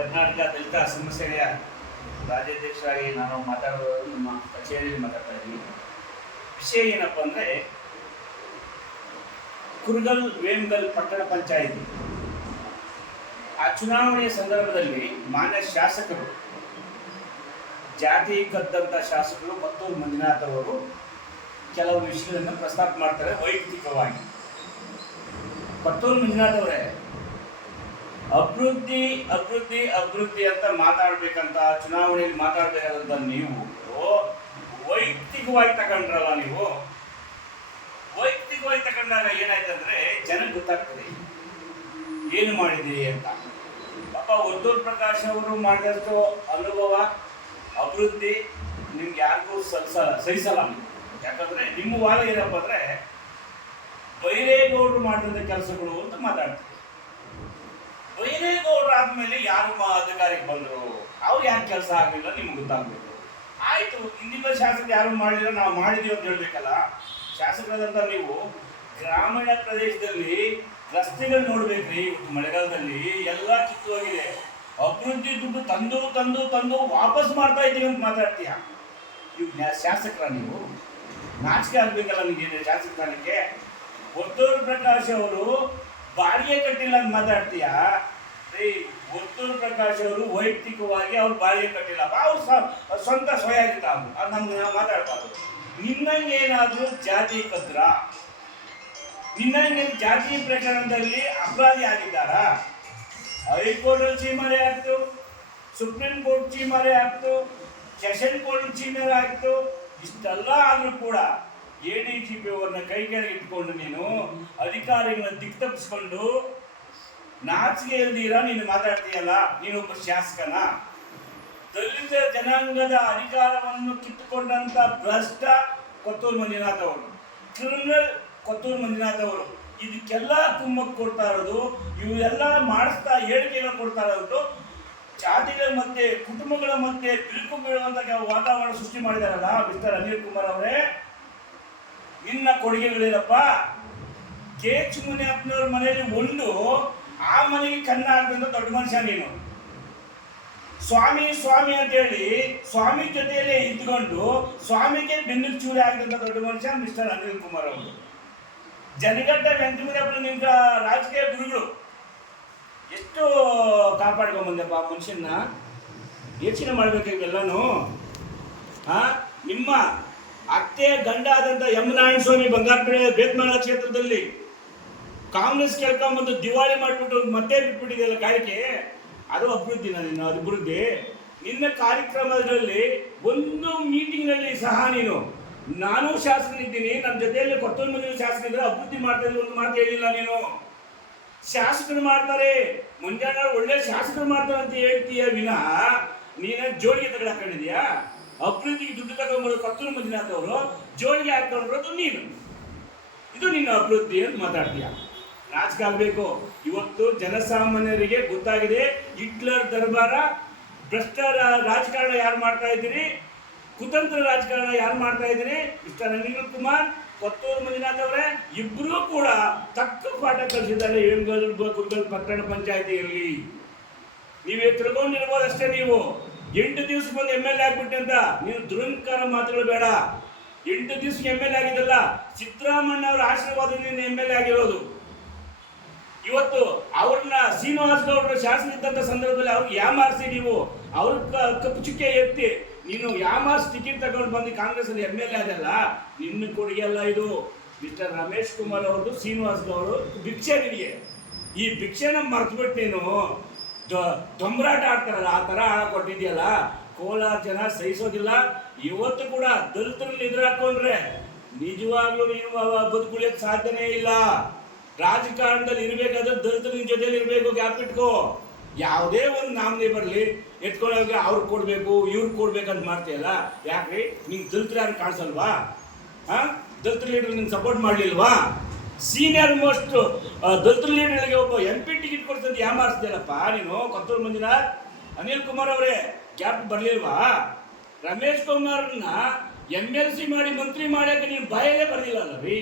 ಕರ್ನಾಟಕ ದಲಿತ ಸಮಸ್ಯೆಯ ರಾಜ್ಯಾಧ್ಯಕ್ಷರಾಗಿ ನಾನು ಮಾತಾಡೋದು ನಮ್ಮ ಕಚೇರಿಯಲ್ಲಿ ಮಾತಾಡ್ತಾ ಇದ್ದೀನಿ. ವಿಷಯ ಏನಪ್ಪ ಅಂದರೆ, ಕುರುಗಲ್ ವೇಮಗಲ್ ಪಟ್ಟಣ ಪಂಚಾಯಿತಿ ಆ ಚುನಾವಣೆಯ ಸಂದರ್ಭದಲ್ಲಿ ಮಾನ್ಯ ಶಾಸಕರು, ಜಾತಿ ಕದ್ದಂಥ ಶಾಸಕರು ಮತ್ತೂರು ಮಂಜುನಾಥ್ ಅವರು ಕೆಲವು ವಿಷಯಗಳನ್ನು ಪ್ರಸ್ತಾಪ ಮಾಡ್ತಾರೆ ವೈಯಕ್ತಿಕವಾಗಿ. ಮತ್ತೂರು ಮಂಜುನಾಥ್ ಅವರೇ, ಅಭಿವೃದ್ಧಿ ಅಭಿವೃದ್ಧಿ ಅಭಿವೃದ್ಧಿ ಅಂತ ಮಾತಾಡ್ಬೇಕಂತ ಚುನಾವಣೆಯಲ್ಲಿ ಮಾತಾಡ್ಬೇಕಾದಂತ ನೀವು ವೈಯಕ್ತಿಕವಾಗಿ ತಗೊಂಡ್ರಲ್ಲ. ನೀವು ವೈಯಕ್ತಿಕವಾಗಿ ತಗೊಂಡಾಗ ಏನಾಯ್ತಂದ್ರೆ ಜನಕ್ಕೆ ಗೊತ್ತಾಗ್ತದೆ ಏನು ಮಾಡಿದೆ ಅಂತ. ಪಾಪ ವರ್ತೂರ್ ಪ್ರಕಾಶ್ ಅವರು ಮಾಡಿದಷ್ಟು ಅನುಭವ ಅಭಿವೃದ್ಧಿ ನಿಮ್ಗೆ ಯಾರಿಗೂ ಸಹಿಸಲ್ಲ. ಯಾಕಂದ್ರೆ ನಿಮ್ಮ ವಾದ ಏನಪ್ಪ ಅಂದ್ರೆ ಬೈರೇಗೌಡರು ಮಾಡಿದ ಕೆಲಸಗಳು ಅಂತ ಮಾತಾಡ್ತೀವಿ. ಬೈರೇಗೌಡರು ಆದ್ಮೇಲೆ ಯಾರು ಅಧಿಕಾರಿಗೆ ಬಂದರು, ಅವ್ರು ಯಾರು ಕೆಲಸ ಆಗಲಿಲ್ಲ ನಿಮ್ಗೆ ಗೊತ್ತಾಗ್ಬೇಕು. ಆಯ್ತು, ಹಿಂದಿನ ಶಾಸಕರು ಯಾರು ಮಾಡಿಲ್ಲ, ನಾವು ಮಾಡಿದೀವಿ ಅಂತ ಹೇಳ್ಬೇಕಲ್ಲ. ಶಾಸಕರಾದಂಥ ನೀವು ಗ್ರಾಮೀಣ ಪ್ರದೇಶದಲ್ಲಿ ರಸ್ತೆಗಳು ನೋಡ್ಬೇಕ್ರಿ. ಇವತ್ತು ಮಳೆಗಾಲದಲ್ಲಿ ಎಲ್ಲ ಕಿತ್ತು ಹೋಗಿದೆ. ಅಭಿವೃದ್ಧಿ ದುಡ್ಡು ತಂದು ತಂದು ತಂದು ವಾಪಸ್ ಮಾಡ್ತಾ ಇದ್ದೀವಿ ಅಂತ ಮಾತಾಡ್ತೀಯ. ನೀವು ಶಾಸಕರ, ನೀವು ನಾಚಿಕೆ ಆಗ್ಬೇಕಲ್ಲ ನಿಮಗೆ ಶಾಸಕ ಸ್ಥಾನಕ್ಕೆ. ವರ್ತೂರ್ ಪ್ರಕಾಶ್ ಅವರು ಬಾಡಿಗೆ ಕಟ್ಟಿಲ್ಲ ಅಂತ ಮಾತಾಡ್ತೀಯ. ವರ್ತೂರ್ ಪ್ರಕಾಶ್ ಅವರು ವೈಯಕ್ತಿಕವಾಗಿ ಅವ್ರು ಬಾಡಿಗೆ ಕಟ್ಟಿಲ್ಲ, ಅವ್ರು ಸ್ವಂತ ಸ್ವಯಾಗಿದ್ದ, ಅದು ನಮ್ಗೆ ನಾವು ಮಾತಾಡ್ಬಾರ್ದು. ನಿನ್ನಂಗೆ ಏನಾದರೂ ಜಾತಿ ಕದ್ರ, ನಿನ್ನಂಗೆ ಜಾತಿ ಪ್ರಕರಣದಲ್ಲಿ ಅಪರಾಧಿ ಆಗಿದ್ದಾರಾ? ಹೈಕೋರ್ಟ್ ಚೀಮಾರೆ ಆಗ್ತು, ಸುಪ್ರೀಂ ಕೋರ್ಟ್ ಚೀಮಾರೆ ಆಗ್ತು, ಸೆಷನ್ ಕೋರ್ಟ್ ಚೀಮಾರೆ ಆಗ್ತು. ಇಷ್ಟೆಲ್ಲ ಆದರೂ ಕೂಡ ADGP ಅವ್ರನ್ನ ಕೈ ಕೆಳಗೆ ಇಟ್ಕೊಂಡು ನೀನು ಅಧಿಕಾರಿಗಳನ್ನ ದಿಕ್ತಪ್ಪಿಸ್ಕೊಂಡು ನಾಚಿಕೆ ಇಲ್ದಿರ ನೀನು ಮಾತಾಡ್ತೀಯಲ್ಲ. ನೀನೊಬ್ಬ ಶಾಸಕನ? ದಲಿತ ಜನಾಂಗದ ಅಧಿಕಾರವನ್ನು ಕಿತ್ತುಕೊಂಡಂತ ಭ್ರಷ್ಟ ಕೊತ್ತೂರು ಮಂಜುನಾಥ್ ಅವರು, ಕ್ರಿಮಿನಲ್ ಕೊತ್ತೂರು ಮಂಜುನಾಥ್ ಅವರು ಇದಕ್ಕೆಲ್ಲ ಕುಮ್ಮಕ್ಕು ಕೊಡ್ತಾ ಇರೋದು, ಇವೆಲ್ಲ ಮಾಡಿಸ್ತಾ ಹೇಳಿಕೆಗಳು ಕೊಡ್ತಾ ಇರೋದು, ಜಾತಿಗಳ ಮಧ್ಯೆ ಕುಟುಂಬಗಳ ಮಧ್ಯೆ ಬಿರುಕು ಬೀಳುವಂತ ವಾತಾವರಣ ಸೃಷ್ಟಿ ಮಾಡಿದಾರಲ್ಲ ಮಿಸ್ಟರ್ ಅನಿಲ್ ಕುಮಾರ್ ಅವರೇ. ನಿನ್ನ ಕೊಡುಗೆಗಳೇನಪ್ಪ? KH ಮುನಿಯಪ್ಪನವ್ರ ಮನೆಯಲ್ಲಿ ಒಂದು ಆ ಮನೆಗೆ ಕನ್ನ ಆಗದಂತ ದೊಡ್ಡ ಮನುಷ್ಯ ನೀನು. ಸ್ವಾಮಿ ಸ್ವಾಮಿ ಅಂತ ಹೇಳಿ ಸ್ವಾಮಿ ಜೊತೆಯಲ್ಲೇ ಇದ್ಕೊಂಡು ಸ್ವಾಮಿಗೆ ಬೆನ್ನಿಗೆ ಚೂರಿ ಆಗದಂತ ದೊಡ್ಡ ಮನುಷ್ಯ ಮಿಸ್ಟರ್ ಅನಿಲ್ ಕುಮಾರ್ ಅವರು. ಜನಗಟ್ಟ ವೆಂಕಟಮುನಿಯಪ್ಪನ ನಿಂತ ರಾಜಕೀಯ ಗುರುಗಳು ಎಷ್ಟು ಕಾಪಾಡ್ಕೊಂಬಂದಪ್ಪ ಮನುಷ್ಯನ. ಯೋಚನೆ ಮಾಡ್ಬೇಕು ಇವೆಲ್ಲನೂ. ನಿಮ್ಮ ಅತ್ತೆ ಗಂಡ ಆದಂಥ ನಾರಾಯಣ ಸ್ವಾಮಿ ಬಂಗಾರಪೇಟೆ ಬೇತ್ಮಾಳ ಕ್ಷೇತ್ರದಲ್ಲಿ ಕಾಂಗ್ರೆಸ್ ಕೇಳ್ಕೊಂಬಂದು ದಿವಾಳಿ ಮಾಡಿಬಿಟ್ಟು ಮತ್ತೆ ಬಿಟ್ಬಿಟ್ಟಿದೆಯಲ್ಲ ಕಾಯಕ್ಕೆ. ಅದು ಅಭಿವೃದ್ಧಿನ? ನಿನ್ನ ಅಭಿವೃದ್ಧಿ? ನಿನ್ನ ಕಾರ್ಯಕ್ರಮದಲ್ಲಿ ಒಂದು ಮೀಟಿಂಗ್ನಲ್ಲಿ ಸಹ ನೀನು, ನಾನು ಶಾಸಕನಿದ್ದೀನಿ, ನನ್ನ ಜೊತೆಯಲ್ಲಿ ಕೊತ್ತೂರು ಮಂದಿ ಶಾಸಕರಿದ್ರೆ ಅಭಿವೃದ್ಧಿ ಮಾಡ್ತಾ ಇದ್ದೀವಿ ಒಂದು ಮಾತು ಹೇಳಿಲ್ಲ ನೀನು. ಶಾಸಕರು ಮಾಡ್ತಾರೆ, ಮುಂಜಾನೆ ಒಳ್ಳೆ ಶಾಸಕರು ಮಾಡ್ತಾರೆ ಅಂತ ಹೇಳ್ತೀಯ ವಿನಃ ನೀನು ಜೋಳಿಗೆ ತಗೊಳಕೊಂಡಿದ್ಯಾ? ಅಭಿವೃದ್ಧಿಗೆ ದುಡ್ಡು ತಗೊಂಡ್ಬರೋದು ಕೊತ್ತೂರು ಮಂಜುನಾಥ್ ಅವರು, ಜೋಳಿಗೆ ಹಾಕೊಂಡ್ಬರೋದು ನೀನು. ಇದು ನಿನ್ನ ಅಭಿವೃದ್ಧಿ ಅಂತ ಮಾತಾಡ್ತೀಯ. ನಾಚಿಕೆ ಆಗಬೇಕು. ಇವತ್ತು ಜನಸಾಮಾನ್ಯರಿಗೆ ಗೊತ್ತಾಗಿದೆ ಹಿಟ್ಲರ್ ದರ್ಬಾರ, ಭ್ರಷ್ಟ ರಾಜಕಾರಣ ಯಾರು ಮಾಡ್ತಾ ಇದ್ದೀರಿ, ಕುತಂತ್ರ ರಾಜಕಾರಣ ಯಾರು ಮಾಡ್ತಾ ಇದ್ದೀರಿ. ಮಿಸ್ಟರ್ ಅನಿಲ್ ಕುಮಾರ್, ಕೊತ್ತೂರು ಮಂಜುನಾಥ್ ಅವರೇ, ಇಬ್ಬರೂ ಕೂಡ ತಕ್ಕ ಪಾಠ ಕಲಿಸಿದ್ದಾರೆ ಕುರುಗಲ್ ಪಟ್ಟಣ ಪಂಚಾಯಿತಿಯಲ್ಲಿ. ನೀವೇ ತಿಳ್ಕೊಂಡಿರ್ಬೋದಷ್ಟೇ. ನೀವು 8 ದಿವಸಕ್ಕೆ ಒಂದು MLA ಆಗ್ಬಿಟ್ಟೆ ಅಂತ ನೀನು ದುರಂಕಾರ ಮಾತುಗಳು ಬೇಡ. 8 ದಿವಸಕ್ಕೆ MLA ಆಗಿದ್ದಲ್ಲ, ಸಿದ್ದರಾಮಣ್ಣ ಅವರ ಆಶೀರ್ವಾದದಿಂದ MLA ಆಗಿರೋದು. ಇವತ್ತು ಅವ್ರನ್ನ ಶ್ರೀನಿವಾಸ್ ಗೌಡರು ಶಾಸಕ ಇದ್ದಂಥ ಸಂದರ್ಭದಲ್ಲಿ ಅವ್ರಿಗೆ ಯಾಮಾರಿಸಿ ನೀವು ಅವ್ರ ಕಪ್ಪು ಚುಕ್ಕೆ ಎತ್ತಿ ನೀನು ಯಾಮಾರಿಸಿ ಟಿಕೆಟ್ ತಗೊಂಡು ಬಂದು ಕಾಂಗ್ರೆಸ್ ಅಲ್ಲಿ MLA ಆಗಲ್ಲ. ನಿನ್ನ ಕೊಡುಗೆ ಅಲ್ಲ ಇದು. ಮಿಸ್ಟರ್ ರಮೇಶ್ ಕುಮಾರ್ ಅವ್ರದ್ದು ಶ್ರೀನಿವಾಸ್ ಗೌಡರು ಭಿಕ್ಷೆ ನಿನಗೆ. ಈ ಭಿಕ್ಷೆನ ಮರ್ತ್ಬಿಟ್ಟು ನೀನು ದೊಂಬರಾಟ ಆಡ್ತಾರಲ್ಲ ಆ ಥರ ಹಣ ಕೊಟ್ಟಿದ್ಯಲ್ಲ. ಕೋಲಾರ ಜನ ಸಹಿಸೋದಿಲ್ಲ. ಇವತ್ತು ಕೂಡ ದಲಿತರಲ್ಲಿ ಎದುರಾಕೊಂಡ್ರೆ ನಿಜವಾಗ್ಲೂ ನೀನು ಬದುಕುಳಿಯಕ್ಕೆ ಸಾಧ್ಯನೇ ಇಲ್ಲ. ರಾಜಕಾರಣದಲ್ಲಿ ಇರಬೇಕಾದ್ರೆ ದಲಿತರ ನಿನ್ನ ಜೊತೆಲಿ ಇರಬೇಕು. ಗ್ಯಾಪ್ ಇಟ್ಕೋ. ಯಾವುದೇ ಒಂದು ನಾಮನೇ ಬರಲಿ ಎತ್ಕೊಳ್ಳೋಕೆ ಅವ್ರಿಗೆ ಕೊಡಬೇಕು ಇವ್ರಿಗೆ ಕೊಡ್ಬೇಕಂತ ಮಾಡ್ತೀಯಲ್ಲ. ಯಾಕ್ರಿ ನಿಂಗೆ ದಲಿತರು ಯಾರು ಕಾಣಿಸಲ್ವಾ? ದಲಿತ ಲೀಡರ್ ನಿಂಗೆ ಸಪೋರ್ಟ್ ಮಾಡಲಿಲ್ವಾ? ಸೀನಿಯರ್ ಮೋಸ್ಟ್ ದಲಿತ ಲೀಡರ್ಗೆ ಒಬ್ಬ MP ಟಿಕೆಟ್ ಕೊಡ್ತಂತ ಯಾಮಾರಿಸ್ತೀಯಲ್ಲಪ್ಪ ನೀನು. ಕೊತ್ತೂರು ಮಂಜುನಾಥ್, ಅನಿಲ್ ಕುಮಾರ್ ಅವರೇ, ಗ್ಯಾಪ್ ಬರಲಿಲ್ವಾ? ರಮೇಶ್ ಕುಮಾರ್ನ MLC ಮಾಡಿ ಮಂತ್ರಿ ಮಾಡೋಕ್ಕೆ ನೀನು ಬಾಯಲ್ಲೇ ಬರಲಿಲ್ಲ ಅಲ್ಲ ರೀ.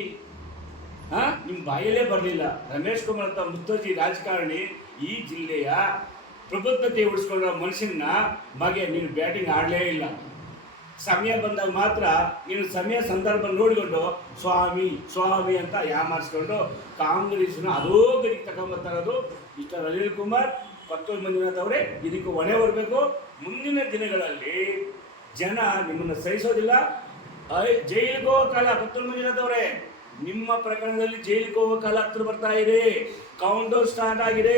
ನಿಮ್ಮ ಬಾಯಲ್ಲೇ ಬರಲಿಲ್ಲ. ರಮೇಶ್ ಕುಮಾರ್ ಅಂತ ಮುತ್ತಜ್ಜಿ ರಾಜಕಾರಣಿ ಈ ಜಿಲ್ಲೆಯ ಪ್ರಬುದ್ಧತೆ ಉಳಿಸ್ಕೊಳ್ಳೋ ಮನುಷ್ಯನ ಬಗ್ಗೆ ನೀನು ಬ್ಯಾಟಿಂಗ್ ಆಡಲೇ ಇಲ್ಲ. ಸಮಯ ಬಂದಾಗ ಮಾತ್ರ ನೀನು ಸಮಯ ಸಂದರ್ಭ ನೋಡಿಕೊಂಡು ಸ್ವಾಮಿ ಸ್ವಾಮಿ ಅಂತ ಯಾಮಾರಿಸ್ಕೊಂಡು ಕಾಂಗ್ರೆಸ್ನ ಅದೋ ಗದಿಗೆ ತಗೊಂಬರ್ತಾರದು ಮಿಸ್ಟರ್ ಅನಿಲ್ ಕುಮಾರ್, ಪತ್ತೂರು ಮಂಜುನಾಥ್ ಅವರೇ, ಇದಕ್ಕೆ ಹೊಣೆ ಬರಬೇಕು. ಮುಂದಿನ ದಿನಗಳಲ್ಲಿ ಜನ ನಿಮ್ಮನ್ನು ಸಹಿಸೋದಿಲ್ಲ. ಜೈಲಿಗೆ ಹೋಗೋ ಕಾಲ, ಪತ್ತೂರು ಮಂಜುನಾಥ್ ಅವರೇ, ನಿಮ್ಮ ಪ್ರಕರಣದಲ್ಲಿ ಜೈಲಿಗೆ ಹೋಗೋ ಕಾಲ ಹತ್ರ ಬರ್ತಾ ಇದೆ. ಕೌಂಟ್ ಡೌನ್ ಸ್ಟಾರ್ಟ್ ಆಗಿದೆ.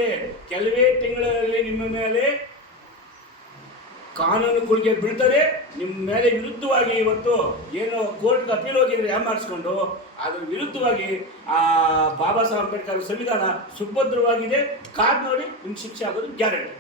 ಕೆಲವೇ ತಿಂಗಳಲ್ಲಿ ನಿಮ್ಮ ಮೇಲೆ ಕಾನೂನು ಕುಳಿಗೆ ಬೀಳ್ತದೆ. ನಿಮ್ಮ ಮೇಲೆ ವಿರುದ್ಧವಾಗಿ ಇವತ್ತು ಏನು ಕೋರ್ಟ್ಗೆ ಅಪೀಲ್ ಹೋಗಿದ್ರೆ ಯಾಮಾರಿಸ್ಕೊಂಡು ಅದ್ರ ವಿರುದ್ಧವಾಗಿ ಬಾಬಾ ಸಾಹೇಬ್ ಅಂಬೇಡ್ಕರ್ ಸಂವಿಧಾನ ಸುಭದ್ರವಾಗಿದೆ. ಕಾದ್ ನೋಡಿ ನಿಮ್ಗೆ ಶಿಕ್ಷೆ ಆಗೋದು ಗ್ಯಾರಂಟಿ.